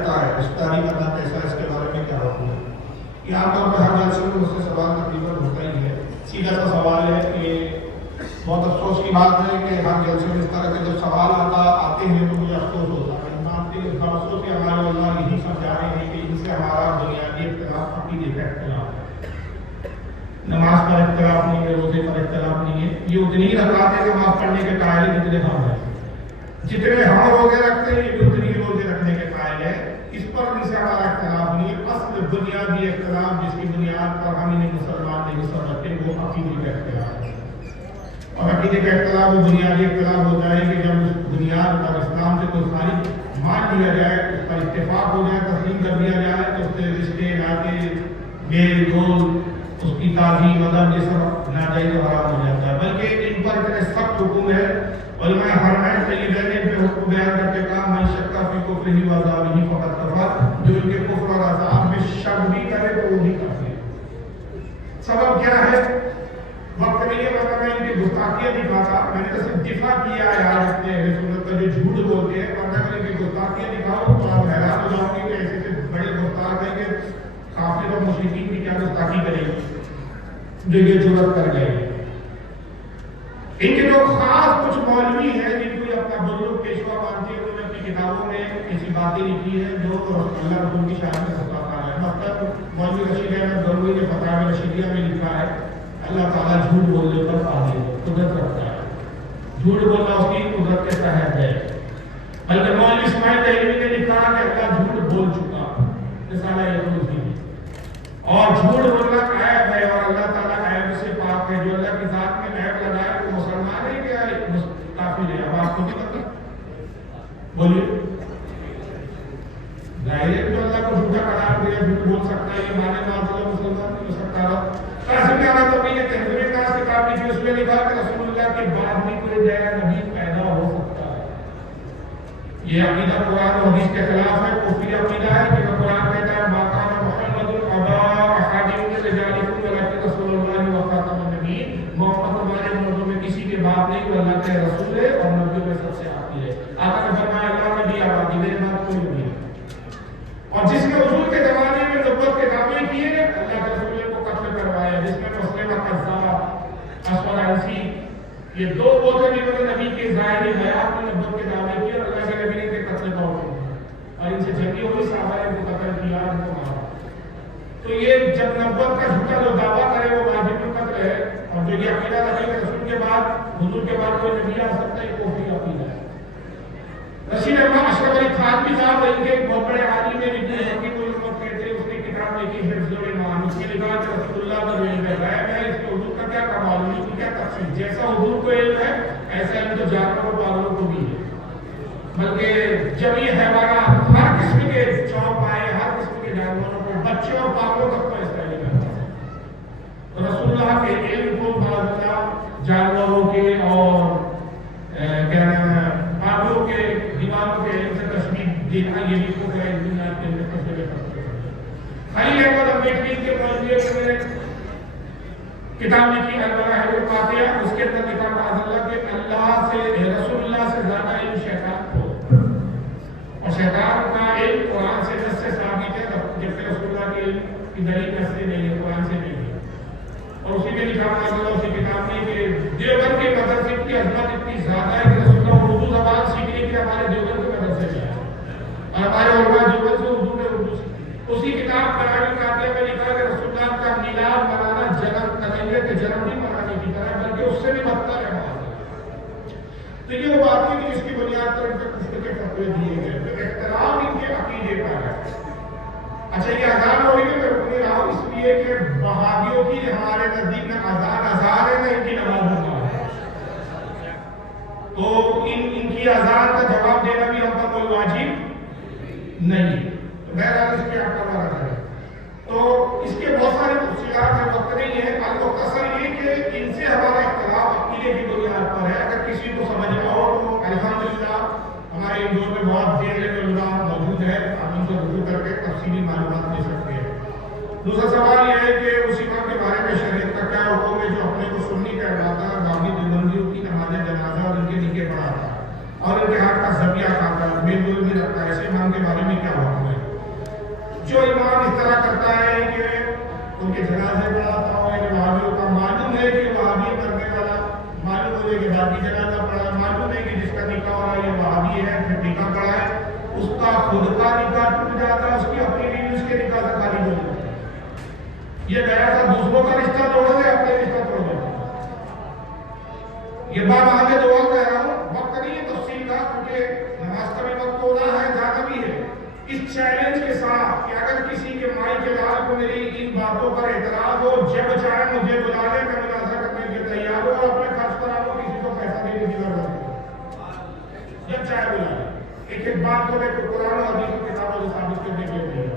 رکھتا ہے رشتہ کرنا کیسا ہے، اس کے بارے میں کیا حکم ہے؟ یہ عام طور پہ ہر جلسے میں مجھ سے سوال تقریباً ہوتا ہی ہے. سیدھا سا سوال ہے کہ بہت افسوس کی بات ہے کہ ہر جلسے میں اس طرح کے جب سوال آتے ہیں تو مجھے افسوس ہوتا ہے. اس افسوس کے ہمارے اللہ یہی سمجھا رہے ہیں کہ ان سے ہمارا بنیادی اختلاف عقیدے کا اختلاف ہے. نماز پر اختلاف نہیں ہے، روزے پر اختلاف نہیں ہے. یہ اتنی ہی رکعتیں نماز پڑھنے کے قائل ہیں جتنے ہم ہیں. جتنے ہم روزے رکھتے ہیں یہ بھی اتنی ہی روزے رکھنے کے قائل ہے. اس پر ان سے ہمارا اختلاف نہیں ہے. اصل بنیادی اختلاف جس کی بنیاد پر ہم انہیں مسلمان نہیں سمجھتے وہ عقیدے کا اختلاف ہے. اور عقیدے کا اختلاف وہ بنیادی اختلاف ہوتا ہے کہ جب اس بنیاد پر اسلام سے کوئی خارج مان لیا جائے، اس پر اتفاق ہو جائے، تسلیم کر دیا جائے تو اس سے رشتے ناطے میل جول اس کی تعظیم ادب یہ سب ناجائز و حرام ہو جاتا ہے. بلکہ ان پر اتنے سخت حکم ہے. علماء حرمین طیبین نے حکم بیان کرتے کہا من شک فی کفرہ و عذابہ فقد کفر، جو ان کے کفر اور عذاب میں شک بھی کرے تو وہ بھی کافر ہے. سبب کیا ہے؟ وقت نہیں ہے مطلب میں ان کی گستاخیاں دکھاتا. میں نے تو صرف دفاع کیا ہے یار اپنے اہل سنت کا جو جھوٹ بولتے ہیں، ورنہ میں ان کی گستاخیاں دکھاؤں تو آپ حیران ہو جاؤ گے کہ ایسے بڑے گستاخ ہیں کہ کافر اور مشرکین کی کیا گستاخی کریں گے جو یہ جرأت کر گئے. ان کے جو خاص کچھ مولوی ہیں جن کو اپنا بزرگ پیشوا مانتے ہیں، انہوں نے اپنی کتابوں میں ایسی باتیں لکھی ہیں جو اللہ رسول کی شان میں خطا ہے. مثلاً مولوی رشید احمد گنگوئی نے فتاوی رشیدیہ میں لکھا ہے اللہ تعالیٰ جھوٹ بولنے پر قادر ہے، قدرت رکھتا ہے. جھوٹ بولنا اس کی قدرت کے تحت ہے. بلکہ مولوی اسماعیل دہلوی نے لکھا کہ اللہ جھوٹ بول چکا، رسالہ یقین کی. اور جھوٹ بولنا عیب ہے اور اللہ تعالیٰ عیب سے پاک ہے. جو اللہ کی ذات میں عیب لگائے وہ مسلمان ہے کیا کافر ہے؟ اب آپ کو بھی پتہ بولیے. ظاہر ہے جو اللہ کو جھوٹا قرار دیا جھوٹ بول سکتا ہے، یہ مانے معذرت مسلمان نہیں ہو سکتا. قاسم احمد نبی نے تحذیر الناس کتاب لکھی، اس میں لکھا کہ رسول اللہ کے بعد بھی کوئی نیا نبی پیدا ہو سکتا ہے. یہ عقیدہ قرآن و حدیث کے خلاف ہے، کفری عقیدہ ہے. کہ قرآن کہتا ہے ما کان محمد ابا احد من رجالکم ولکن رسول اللہ و خاتم النبیین. محمد ہمارے مردوں میں کسی کے باپ نہیں، وہ اللہ کے رسول ہے اور نبیوں میں سب سے آخری ہے. آقا نے فرمایا اللہ نبی آبادی میرے بعد کوئی نہیں ہے. اور جس نے حضور کے زمانے میں نبوت کے دعوے کیے اللہ کے رسول کو قتل کروایا. جس میں مسلمہ قذاب اسود عنسی یہ دو وہ تھے جنہوں نے نبی کے ظاہری حیات میں نبوت کے دعوے کیے اور اللہ کے نبی نے قتل کا حکم دیا اور ان سے جنگی ہوئی، صحابہ نے ان کو قتل کیا، ان کو مارا. تو یہ جب نبوت کا جھوٹا جو دعویٰ کرے وہ واجب القتل ہے. اور جو یہ عقیدہ نبی کے رسول کے بعد حضور کے بعد کوئی نبی آ سکتا ہے، یہ کفری عقیدہ ہے. رشید احمد اشرف علی تھانوی صاحب ان کے بہت بڑے عالم میں ابن حکیم الامت کہتے ہیں، اس نے کتاب لکھی حفظ الایمان. اس میں لکھا کہ رسول اللہ کا علم غیب ہے، اس کو حضور کا کیا کمال، اس کی کیا تفصیل. جیسا حضور کو علم ہے ایسا علم تو جانوروں اور پاگلوں کو بھی ہے. بلکہ جب یہ حیوانات ہر قسم کے چوپائے، ہر قسم کے جانوروں کو، بچوں اور پاگلوں تک کا استعمال کرتا ہے. تو رسول اللہ کے علم کو بعض جانوروں کے اور کیا نام ہے پاگلوں کے دیوانوں کے علم سے تشبیہ دینا یہ بھی کو ہے دنیا کے اندر تصویر کرتے ہیں. خلیل احمد امبیڈکر کے موضوع میں نے کتاب لکھی المناہج القاطعہ. اس کے اندر لکھا معاذ اللہ کہ اللہ سے رسول اللہ سے زیادہ علم شیطان کو، اور شیطان کا علم قرآن سے نص سے ثابت ہے، جبکہ رسول اللہ کے علم کی دلیل نص سے نہیں ہے، قرآن سے نہیں ہے. اور اسی میں لکھا معاذ اللہ اسی کتاب میں کہ دیوبند کے مدرسے کی عظمت اتنی زیادہ ہے کہ رسول اللہ اردو زبان سیکھنے کے لیے ہمارے دیوبند کے مدرسے میں آئے اور ہمارے علماء دیوبند سے اردو میں اردو سیکھی. اسی کتاب قرآن قاطعہ میں لکھا کہ رسول اللہ کا میلاد منانا جنم تغیر کے جنم نہیں منانے کی طرح بلکہ اس سے بھی بدتر ہے. تو یہ وہ بات ہے کہ اس کی بنیاد پر ان کے کفر کے فتوے دیے گئے. تو اختلاف ان کے عقیدے پر ہے. اچھا یہ اذان ہو رہی ہے، میں رک نہیں رہا ہوں اس لیے کہ وہابیوں کی ہمارے نزدیک نہ اذان ہے نہ ان کی نماز ہونا ہے. تو ان کی اذان کا جواب دینا بھی ہم پر کوئی واجب نہیں. تو بہرحال اس کے آپ کا وعدہ کریں. تو اس کے بہت سارے تفصیلات ہیں، وقت نہیں ہے. المختصر یہ کہ ان سے ہمارا اختلاف عقیدے کی بنیاد پر ہے. اگر کسی کو سمجھنا ہو تو الحمدللہ ہمارے ان دور میں بہت دیر علماء موجود ہے، آپ ان سے رجوع کر کے تفصیلی معلومات لے سکتے ہیں. دوسرا سوال یہ ہے کہ اس امام کے بارے میں شریعت کا کیا حکم ہے جو اپنے کو سنی کہلاتا ہے، باقی دیوبندیوں کی نماز جنازہ اور ان کے نکاح پڑھاتا ہے. اور ان کے ہاتھ کا ذبیحہ کھاتا ہے، میل جول بھی رکھتا ہے، ایسے امام کے بارے میں کیا حکم ہے؟ جو امام اس طرح کرتا ہے کہ ان کے جنازے پڑھاتا ہو، یعنی وہابیوں کا معلوم ہے کہ وہابی کرنے والا، معلوم ہو کہ باقی جنازہ پڑھا، معلوم ہے کہ جس کا نکاح ہو رہا ہے یہ وہابی ہے، پھر نکاح پڑھا ہے، اس کا خود کا نکاح ٹوٹ جاتا ہے، اس کی اپنی بیوی اس کے نکاح سے خالی ہو جاتی ہے۔ یہ گیا تھا دوسروں کا رشتہ توڑ دے، اپنے رشتہ توڑ دے۔ یہ بات آگے دعا کہہ رہا ہوں، وقت نہیں ہے تفصیل کا، کیونکہ نماز کا بھی وقت ہو رہا ہے، جانا بھی ہے۔ اس چیلنج کے ساتھ کہ اگر کسی کے مائی کے لال کو میری ان باتوں پر اعتراض ہو، جب چاہے مجھے بلا لے، میں مناظرہ کرنے کے تیار ہوں، اور اپنے خرچ پر آؤں، کسی کو پیسہ دینے کی ضرورت نہیں، جب چاہے بلا لے۔ ایک بات کو میں قرآن اور حدیث کی کتابوں سے ثابت کرنے کے لیے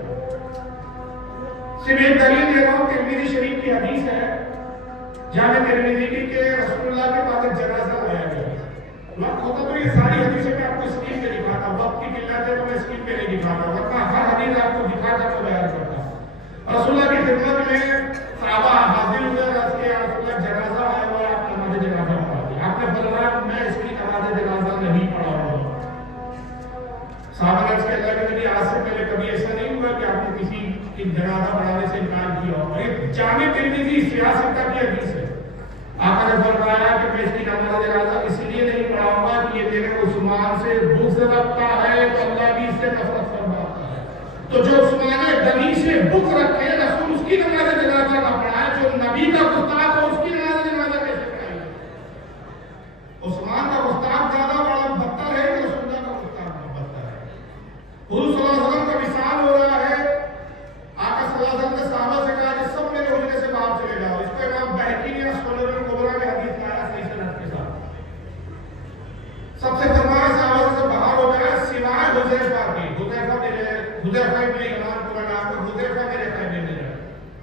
صرف ایک دلیل دے رہا ہوں۔ ترمذی شریف کی حدیث ہے، جامع ترمذی کی، کہ رسول اللہ کے پاس ایک جنازہ لایا گیا۔ وقت ہوتا تو یہ ساری حدیثیں میں آپ کو اسکرین پہ دکھاتا، وقت کی قلت ہے تو میں اسکرین پہ نہیں دکھاتا، ورنہ ہر حدیث آپ کو دکھا کر میں بیان کرتا۔ رسول اللہ کی خدمت میں صحابہ حاضر ہوئے، رس کے رسول اللہ جنازہ آیا ہوا ہے، آپ نماز جنازہ پڑھا دیا۔ آپ نے فرمایا میں اس کی نماز جنازہ نہیں پڑھا ہوں۔ صحابہ نے اس کے اللہ کے نبی آج سے پہلے کبھی ایسا نہیں ہوا کہ آپ نے کسی کی جنازہ پڑھانے سے انکار کیا ہو۔ یہ جامع ترمذی سیاست کی حدیث ہے۔ آقا نے فرمایا کہ میں اس کی نماز جنازہ اس لیے نہیں پڑھاؤں گا کہ یہ میرے عثمان سے بغض رکھتا ہے تو اللہ بھی اس سے نفرت فرماتا ہے۔ تو جو عثمان غنی سے بغض رکھے، رسول اس کی نماز جنازہ نہ پڑھائے، جو نبی کا گستاخ ہو اس کی نماز جنازہ کیسے پڑھائے؟ عثمان کا گستاخ زیادہ بڑا بدتر ہے کہ رسول اللہ کا گستاخ بدتر ہے؟ حضور صلی اللہ علیہ وسلم کا وصال ہو رہا ہے، آقا صلی اللہ علیہ وسلم نے صحابہ سے کہا کہ سب میرے حجرے سے باہر چلے جاؤ۔ اس کو امام بہقی نے سنن الکبریٰ میں حدیث لایا صحیح سند کے ساتھ۔ سب سے فرمایا صحابہ سے باہر ہو جائے سوائے حذیفہ کی۔ حذیفہ ابن یمان پورا نام ہے، حذیفہ میرے خیمے میں رہے،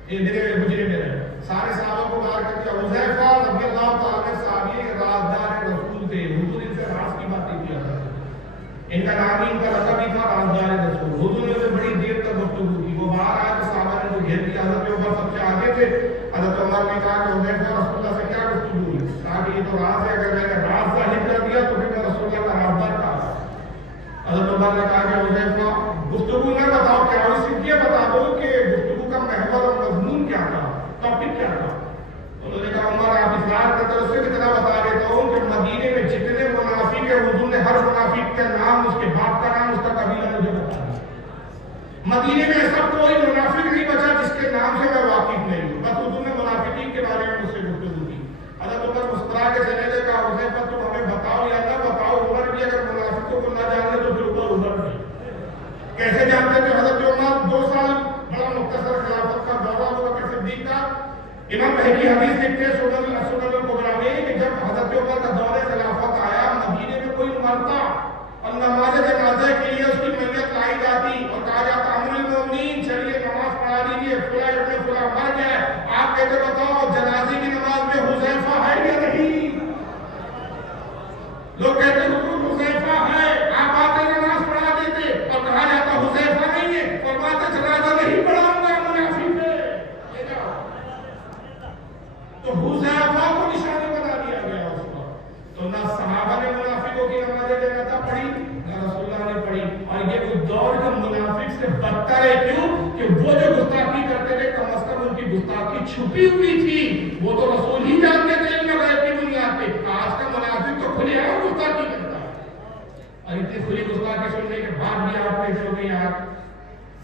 یہ میرے حجرے میں رہے۔ سارے صحابہ کو باہر کر کے، حذیفہ رضی اللہ تعالیٰ عنہ صحابی رازدار رسول تھے، حضور ان سے راز کی باتیں کیا کرتے تھے، ان کا نام ہی ان کا لقب ہی تھا رازدار رسول۔ حضور نے بڑی دیر تک گفتگو کی، وہ باہر آئے تو صحابہ نے تو گھیر دیا، حضرت عمر سب سے آگے تھے۔ حضرت عمر نے کہا کہ حذیفہ رسول اللہ سے کیا گفتگو ہوئی؟ کہا کہ یہ تو راز ہے، اگر میں نے راز ظاہر کر دیا تو پھر میں رسول اللہ کا رازدار کہا۔ حضرت عمر نے کہا کہ حذیفہ گفتگو نہ بتاؤ، کیا ہوئی، صرف یہ بتا دو کہ گفتگو کا محور اور مضمون کیا تھا، ٹاپک کیا تھا۔ انہوں نے کہا عمر آپ اصرار کرتے ہو، اس سے کتنا بتا دیتا ہوں کہ مدینے میں جتنے منافق ہیں، حضور نے ہر منافق کا نام، اس کے باپ کا نام، اس کا قبیلہ مجھے بتا دیا۔ مدینے میں ایسا کوئی منافق نہیں بچا جس کے نام سے میں واقف نہیں ہوں، بس حضور نے منافقین کے بارے میں مجھ سے گفتگو کی۔ حضرت عمر مسکرا کے چلے گئے، کہا حذیفہ تم ہمیں بتاؤ یا نہ بتاؤ، عمر بھی اگر منافقوں کو نہ جانے تو پھر عمر نہیں کیسے جانتے تھے؟ حضرت عمر 2 سال بڑا مختصر خلافت کا دورہ ابو بکر صدیق کا، امام بہقی حدیث لکھتے ہیں سنن الکبریٰ میں کہ جب حضرت عمر کا دور خلافت آیا، مدینے میں کوئی مرتا اور نماز جنازہ کے لیے اس کی میت لائی جاتی اور کہا جاتا امیر المومنین چلیے نماز پڑھا لیجیے، فلاں ابن فلاں مر گئے، آپ کہتے بتاؤ جنازے کی نماز میں حذیفہ ہے یا نہیں؟ لوگ کہتے حذیفہ ہے، آپ آتے نماز پڑھا دیتے، اور کہا جاتا حذیفہ نہیں ہے، فرماتے جنازہ نہیں پڑھاؤں گا، منافق ہے، لے جاؤ۔ تو حذیفہ کو نشانی بنا دیا گیا اس وقت۔ تو نہ صحابہ نے منافقوں کی نماز جنازہ پڑھی، نہ رسول اللہ نے پڑھی، اور یہ اس دور کے منافق سے بدتر ہے۔ کیوں؟ کہ وہ جو گستاخی کرتے تھے کم از کم ان کی گستاخی چھپی ہوئی تھی، وہ تو رسول ہی جانتے تھے ان غیب کی بنیاد پہ۔ آج کا منافق تو کھلے عام گستاخی کرتا ہے، اور اتنی کھلی گستاخی سننے کے بعد بھی آپ کہتے ہو کہ یار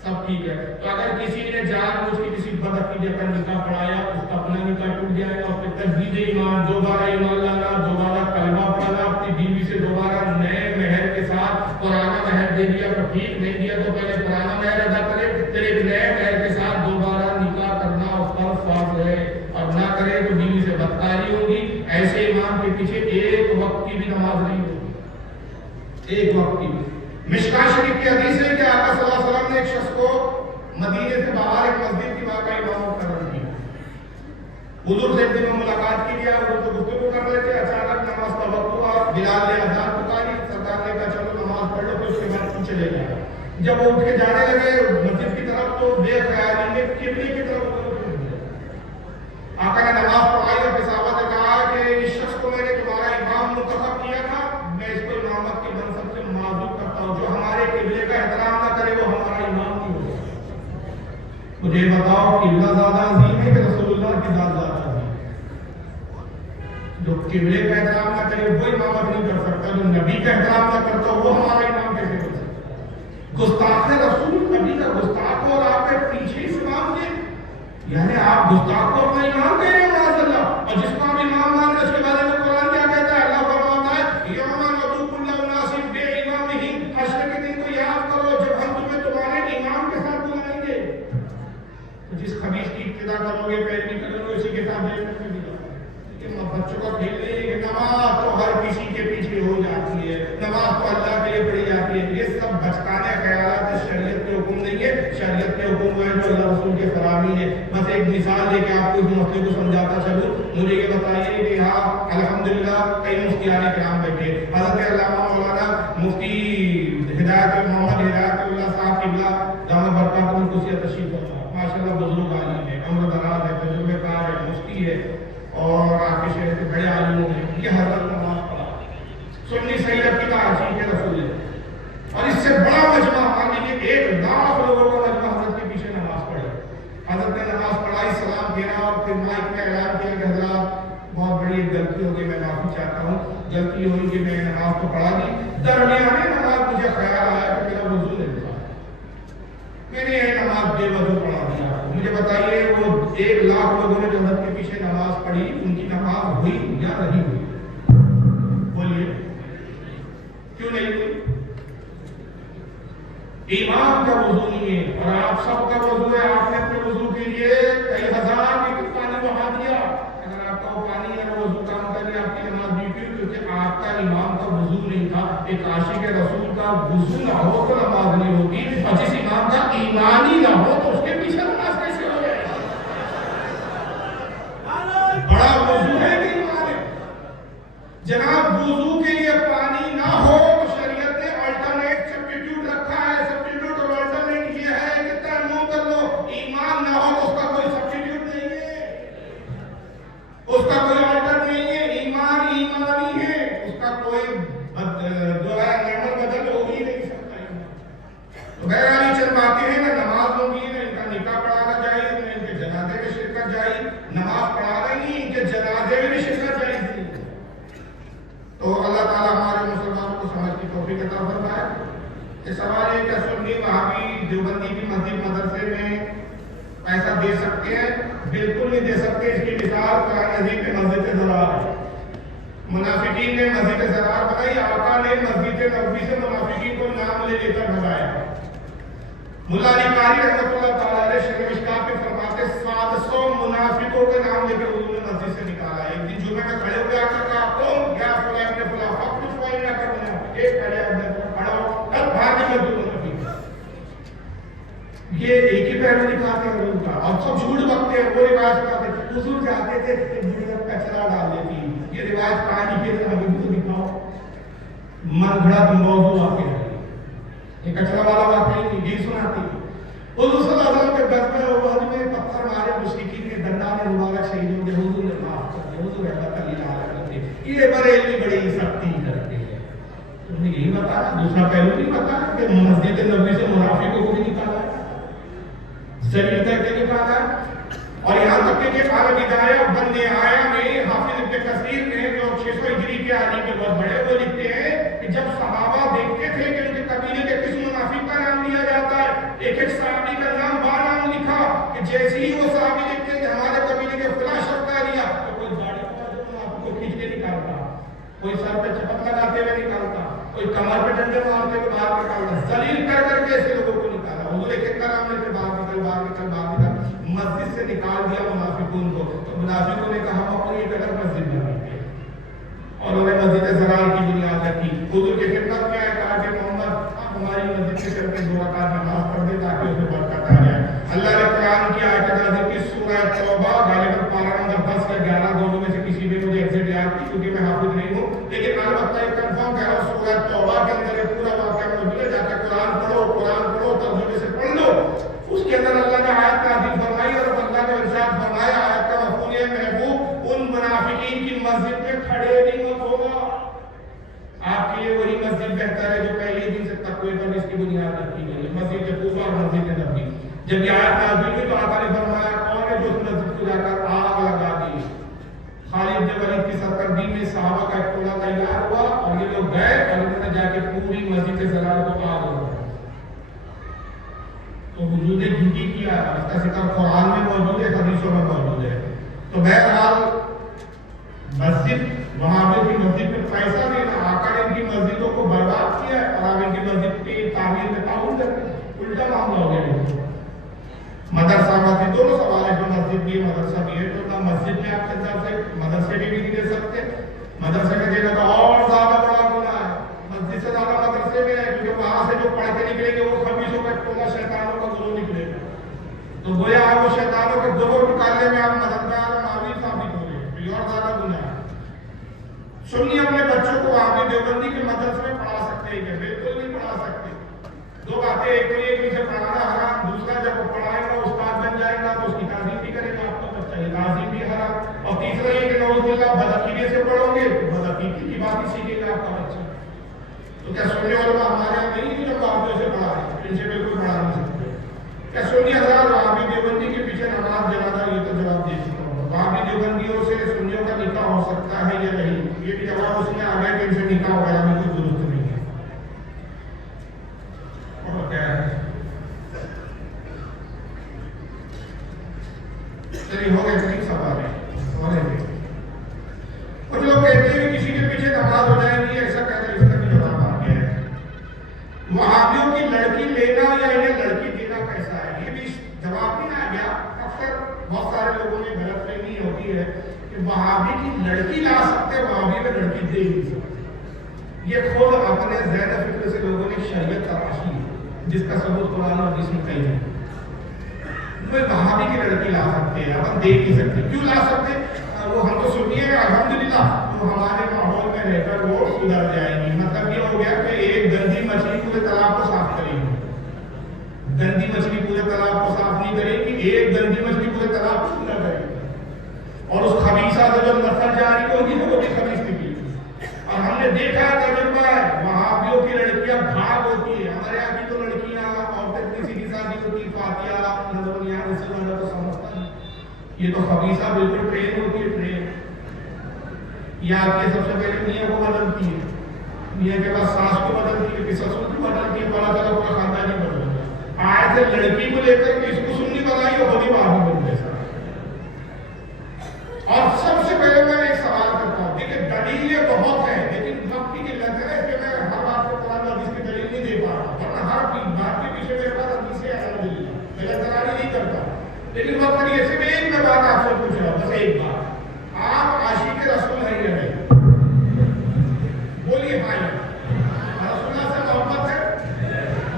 سب ٹھیک ہے۔ تو اگر کسی نے جان بوجھ کے کسی بدعقیدے کا نکاح پڑھایا، اس کا اپنا نکاح ٹوٹ جائے گا، اس پہ تجدید ایمان، دوبارہ ایمان لانا، دوبارہ کلمہ پڑھنا، اپنی بیوی سے دوبارہ نئے مہر کے ساتھ پرانا مہر دے دیا تو ٹھیک، نہیں دیا تو پہلے پرانا مہر ادا کرے، پھر ایک نئے مہر کے ساتھ دوبارہ نکاح کرنا اس پر فرض ہے، اور نہ کرے تو بیوی سے بدکاری ہوگی۔ ایسے امام کے پیچھے ایک وقت کی بھی نماز نہیں ہوگی، ایک وقت کی بھی۔ مشکاہ شریف کی حدیث ہے کہ آقا صلی اللہ علیہ وسلم نے ایک شخص کو مدینے سے باہر ایک مسجد کی واقعی امام مقرر کی۔ حضور سے ایک دن میں ملاقات کی گیا، حضور تو گفتگو کر رہے تھے، اچانک نماز کا وقت ہوا، بلال نے اذان پکاری، سرکار نے کہا چلو نماز پڑھ لو، پھر اس کے بعد تم چلے جائے۔ جب وہ اٹھ کے جانے لگے مسجد کی طرف تو بے خیالی میں قبلے کی طرف آقا نے نماز پڑھائی اور صحابہ نے کہا کہ اس شخص کو میں نے تمہارا امام منتخب کیا تھا، میں اس کو امامت کی مجھے بتاؤ قبلہ زیادہ عظیم ہے کہ رسول اللہ کی ذات زیادہ عظیم ہے؟ جو قبلے کا احترام نہ کرے وہ امامت نہیں کر سکتا، جو نبی کا احترام نہ کرتا وہ ہمارا امام کیسے کر سکتا؟ گستاخ رسول نبی کا گستاخ اور آپ کے پیچھے امام کے، یعنی آپ گستاخ کو اپنا امام کہہ رہے ہیں معاذ اللہ، اور جس کو آپ امام مان رہے ہیں اس کے بارے میں قرآن کیا کہتا ہے؟ اللہ فرماتا ہے یوم ندعو کل اناس بامامہم، حشر کے دن کو یاد کرو جب ہم تمہیں تمہارے امام کے ساتھ بلائیں گے۔ جس خبیث کی ابتدا کرو گے پیروی کرو گے اسی کے ساتھ جہنم میں ملو گے۔ بچوں کا کھیل نہیں ہے کہ نماز تو ہر کسی کے پیچھے ہو جاتی ہے، نماز تو اللہ کے لیے پڑھی جاتی ہے، یہ سب بچکانے خیالات شریعت کے حکم نہیں ہے۔ شریعت کے حکم ہے جو اللہ رسول کے فراہمی ہے۔ بس ایک مثال دے کے آپ کو اس مسئلے کو سمجھاتا چلوں۔ مجھے یہ بتائیے کہ ہاں الحمدللہ کئی مفتیان کرام بیٹھے، حضرت علامہ مولانا مفتی ہدایت محمد ہدایت اللہ صاحب قبلہ دامت برکاتہ خصوصیت تشریف فرما، ماشاءاللہ بزرگ عالم ہے، عمر دراز ہے، تجربے کار ہے، مفتی ہے، اور آپ کے شہر کے بڑے عالموں ہیں۔ یہ حضرت نماز پڑھا سنی سید کی تعظیم کے رسول ہے، اور اس سے بڑا مجمع مان لیجیے 1,00,000 لوگوں کا مجمع حضرت کے پیچھے نماز پڑھے۔ حضرت نے نماز پڑھائی، سلام پھیرا اور پھر مائک میں اعلان کیا کہ حضرات بہت بڑی ایک غلطی ہو گئی، میں معافی چاہتا ہوں، غلطی ہوئی کہ میں نماز تو پڑھا دی، درمیانے نماز مجھے خیال آیا کہ میرا وضو نہیں تھا، میں نے یہ نماز بے وضو پڑھا دیا۔ مجھے بتائیے وہ 1,00,000 لوگوں نے جو حضرت کے پیچھے نماز پڑھی ان کی نماز ہوئی یا نہیں ہوئی؟ بولیے کیوں نہیں ہوئی؟ ایمان کا وضو نہیں ہے، اور آپ سب کا وضو ہے، آپ نے اپنے وضو کے لیے کئی ہزار لیٹر پانی بہا دیا، اگر آپ کا وہ پانی ہے وضو کام کر لیا آپ کی نماز بھی کیوں؟ کیونکہ آپ کا امام کا وضو نہیں تھا۔ ایک عاشق رسول کا وضو نہ ہو تو نماز نہیں ہوگی، اور جس امام کا ایمان ہی نہ ہو تو اس کے پیچھے نماز کیسے ہو جائے؟ بڑا وضو ہے کہ ایمان ہے؟ جناب وضو کے لیے پانی نہ ہو تو شریعت نے الٹرنیٹ سبسٹیٹیوٹ رکھا ہے، سبسٹیٹیوٹ اور الٹرنیٹ یہ ہے کہ تیمم کر لو۔ ایمان نہ ہو تو اس کا کوئی سبسٹیٹیوٹ نہیں ہے، اس کا کوئی الٹر نہیں ہے، ایمان ایمانی ہے، اس کا کوئی جو ہے نعمت بدل ہو ہی نہیں سکتا۔ تو بہرحال چند باتیں ہیں، نہ نماز ہوگی، نہ ان کا نکاح پڑھانا جائز، نہ ان کے جنازے میں شرکت جائز، نماز پڑھانا نہیں ان کے جنازے میں بھی شرکت جائز نہیں۔ تو اللہ تعالیٰ ہمارے مسلمانوں کو سمجھ کی توفیق عطا فرمائے۔ یہ سوال ہے کہ سنی وہابی دیوبندی کی مسجد مدرسے میں پیسہ دے سکتے ہیں؟ بالکل نہیں دے سکتے۔ اس کی مثال قرآن عظیم میں مسجد ضرار ہے۔ منافقین نے مسجد ضرار بنائی، آقا نے مسجد نبوی سے منافقین کو نام لے کر بھگایا۔ ملا علی قاری رحمۃ اللہ تعالیٰ علیہ شرح مشکات میں فرماتے 700 منافقوں کے نام لے کر انہوں نے مسجد سے نکالا۔ ایک دن جمعے میں کھڑے ہو کے آقا کہا کون کیا فلاں ابن فلاں فقط فائن نہ کرنا، ایک کھڑے ابن پڑھو تب بھاگے میں دونوں نبی۔ یہ ایک ہی پہلو دکھاتے ہیں ان کا، اور سب جھوٹ بکتے ہیں۔ وہ روایت بتاتے ہیں حضور چاہتے تھے کہ بڑی کچرا ڈال دیتی، یہ روایت کہانی کے ابھی تو دکھاؤ، من گھڑا موضوع آپ کے یہ کچرا والا واقعی نہیں، یہ سناتی حضور صلی اللہ علیہ وسلم کے غزوہ احد میں پتھر مارے مشرکین کے دندان مبارک شہید ہو گئے، حضور نے معاف کر دیا، حضور رحمت للعالمین۔ یہ بریلوی بڑی سختی کرتے ہیں، تم نے یہی بتایا، دوسرا پہلو نہیں بتایا کہ مسجد نبوی سے منافقوں کو بھی نکالا ہے، ذریعہ کے نکالا ہے۔ اور یہاں تک کہ عالم ہدایہ بن آیا میں حافظ ابن کثیر نے جو 600 ہجری کے عالم کے بہت بڑے وہ لکھتے ہیں کہ جب صحابہ دیکھتے تھے کہ ان کے قبیلے کے کس منافق کا نام لیا جاتا ہے، ایک ایک صحابی کا نام نام لکھا کہ جیسے ہی وہ صحابی دیکھتے ہیں کہ ہمارے قبیلے کے فلاں شخص کا لیا تو کوئی داڑھی منافق کو کھینچ کے نکالتا، کوئی سر پہ چپت لگاتے ہوئے نکالتا، کوئی کمر پہ ڈنڈے مارتے ہوئے باہر نکالتا، ذلیل کر کر کے ایسے لوگوں کو نکالا۔ حضور ایک ایک کا نام لے کے باہر نکل باہر نکل باہر نکل، مسجد سے نکال دیا منافقون کو۔ تو منافقوں نے کہا ہم اپنی ایک الگ مسجد بناتے ہیں، اور انہوں نے مسجد ضرار کی بنیاد رکھی۔ حضور کی خدمت میں آئے، کہا کہ محمد آپ ہماری مسجد کے چل کے 2 رکعت نماز پڑھ دے تاکہ اس میں برکت آ جائے۔ اللہ نے قرآن کی آیت نازل کی سورہ توبہ غالباً پارہ نمبر 10 یا 11 دونوں میں سے کسی بھی مجھے ایگزیکٹ یاد کی کیونکہ میں حافظ نہیں ہوں، لیکن البتہ ایک کنفرم کہہ رہا ہوں سورہ توبہ کے اندر یہ پورا واقعہ موجود ہے۔ جا کے قرآن پڑھو ترجمے سے پڑھ لو، اس کے اندر اللہ نے آیت نازل فرمائی اور اللہ نے ارشاد فرمایا، آیت کا مفہوم یہ محبوب ان منافقین کی مسجد میں کھڑے بھی مت ہوگا، آپ کے لیے وہی مسجد بہتر ہے جو پہلے دن سے تقوی پر اس کی بنیاد رکھی گئی ہے، مسجد طوبہ اور مسجد نبوی۔ جب یہ آیت نازل ہوئی تو آقا نے فرمایا کون ہے جو اس مسجد کو جا کر آگ لگا دی؟ خالد بن ولید کی سرکردگی میں صحابہ کا ایک ٹولہ تیار ہوا اور یہ لوگ گئے اور انہوں نے جا کے پوری مسجد ضرار کو آگ لگائی. تو حضور نے ڈیوٹی کیا، اس کا ذکر قرآن میں موجود ہے، حدیثوں میں موجود ہے. تو بہرحال مسجد وہابیوں کی مسجد میں پیسہ دینا، آقا نے ان کی مسجدوں کو برباد کیا ہے اور آپ ان کی مسجد کی تعمیر میں تعاون کرتے ہیں. الٹا معاملہ ہو گیا. مدرسہ مسجد دونوں سوال ہے، جو مسجد بھی ہے مدرسہ بھی ہے. تو نہ مسجد میں آپ کے طرف سے مدرسے میں بھی نہیں دے سکتے، مدرسے میں دینا تو اور زیادہ بڑا گناہ ہے. مسجد سے زیادہ مدرسے میں ہے، کیونکہ وہاں سے جو پڑھ کے نکلیں گے وہ خبیثوں کا ٹولہ شیطانوں کا گروہ نکلے گا. تو گویا آپ وہ شیطانوں کے گروہ نکالنے میں آپ مددگار اور معاون ثابت ہو گئے. یہ اور زیادہ گناہ ہے. سنی اپنے بچوں کو وہابی دیوبندی کے مدرسے میں پڑھا سکتے ہیں کہ بالکل نہیں پڑھا سکتے. دو باتیں، ایک تو یہ کہ اسے پڑھانا حرام، دوسرا جب وہ پڑھائے گا استاد بن جائے گا تو اس کی تعظیم بھی کرے گا آپ کا بچہ، یہ تعظیم بھی حرام. اور تیسرا یہ کہ نعوذ باللہ بدعقیدے سے پڑھو گے تو بدعقیدگی کی بات ہی سیکھے گا آپ کا بچہ. تو کیا سنی علماء ہمارے یہاں نہیں جو وہابیوں سے پڑھا ہے؟ ان سے بالکل پڑھا نہیں سکتے. کیا سنی حضرات وہابی دیوبندی کے پیچھے نماز جنازہ؟ یہ تو جواب دے چکا ہوں. وہابی دیوبندیوں سے سنیوں کا نکاح ہو سکتا ہے یا نہیں؟ یہ بھی جواب اس میں آ گیا کہ ان سے نکاح وغیرہ میں کوئی ضرورت نہیں ہے. اور کیا ہے؟ چلیے ہو گئے تین سوال ہیں. کچھ لوگ کہتے ہیں کہ کسی کے پیچھے نماز ہو جائے گی، ایسا کہتے ہیں. اس کا بھی جواب آ گیا ہے. وہابیوں کی لڑکی لینا یا انہیں لڑکی دینا کیسا ہے؟ یہ بھی جواب نہیں آ گیا. اکثر بہت سارے لوگوں میں غلط فہمی ہوتی ہے کہ وہابی کی لڑکی لا سکتے، وہابی میں لڑکی دے نہیں سکتے. یہ خود اپنے ذہن فکر سے لوگوں نے شریعت تراشی ہے، جس کا ثبوت قرآن اور حدیث میں کہیں ہے. وہ وہابی کی لڑکی لا سکتے ہیں، ہم دے نہیں سکتے. کیوں لا سکتے؟ وہ ہم تو سنیے الحمدللہ تو ہمارے ماحول میں رہ کر وہ سدھر جائیں گی. مطلب یہ ہو گیا کہ ایک گندی مچھلی پورے تالاب کو صاف کرے گی. گندی مچھلی پورے تالاب کو صاف نہیں کرے گی، ایک گندی مچھلی پورے تالاب کو صاف کرے گی. اور اس خبیثہ سے جو نسل جاری ہوگی تو وہ بھی خبیث نکلے گی. اور ہم نے دیکھا ہے، تجربہ ہے، وہابیوں کی لڑکیاں بھاگ ہوتی ہے. ہمارے یہاں کی تو لڑکیاں عورتیں کسی کی شادی ہوتی فاتحہ نظر سے زیادہ تو سمجھتا نہیں. یہ تو خبیثہ بالکل ٹرین ہوتی ہے. ٹرین یہ آپ کے سب سے پہلے میاں کو بدلتی ہے، میاں کے بعد ساس کو بدلتی ہے، پھر سسر کو بدلتی ہے، پتا چلا پورا خاندان ہی بدل گیا. آج سے لڑکی کو لے کر اس کو سنی بنائی اور خود ہی وہابی بن گئے. اور سب سے پہلے میں ایک سوال کرتا ہوں، دیکھیں دلیلیں بہت ہیں لیکن وقت کی قلت ہے، اس لیے میں ہر بات کو قرآن حدیث کی دلیل نہیں دے پا رہا. ورنہ ہر بات کے پیچھے میرے پاس حدیث ہے الحمدللہ، میں اعتراض نہیں کرتا. لیکن وقت کی ایسے میں ایک بات آپ سے پوچھ رہا ہوں، بس ایک بات، آپ عاشق رسول ہیں یا نہیں؟ بولیے بھائی، رسول اللہ سے محبت ہے؟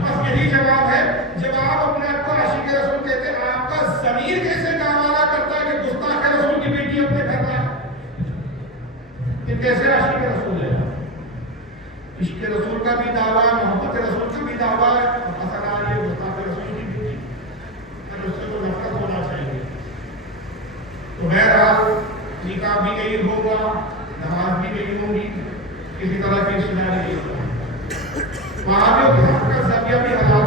بس یہی جواب ہے. جب آپ اپنے آپ کو عاشق رسول کہتے ہیں، آپ کا ضمیر کیسے گوارا کرتا ہے کہ گستاخ رسول کی بیٹی اپنے گھر لائے؟ یہ کیسے عاشق رسول ہے؟ عشق رسول کا بھی دعویٰ ہے، محبت رسول کا بھی دعویٰ ہے، اور اصل آ رہی ہے گستاخ رسول کی بیٹی. اس سے تو نفرت ہونا چاہیے. تو بہرحال نکاح بھی نہیں ہوگا، نماز بھی نہیں ہوگی، کسی طرح کی سنا نہیں ہوگا. وہابیوں کے حق کا ذریعہ بھی حلال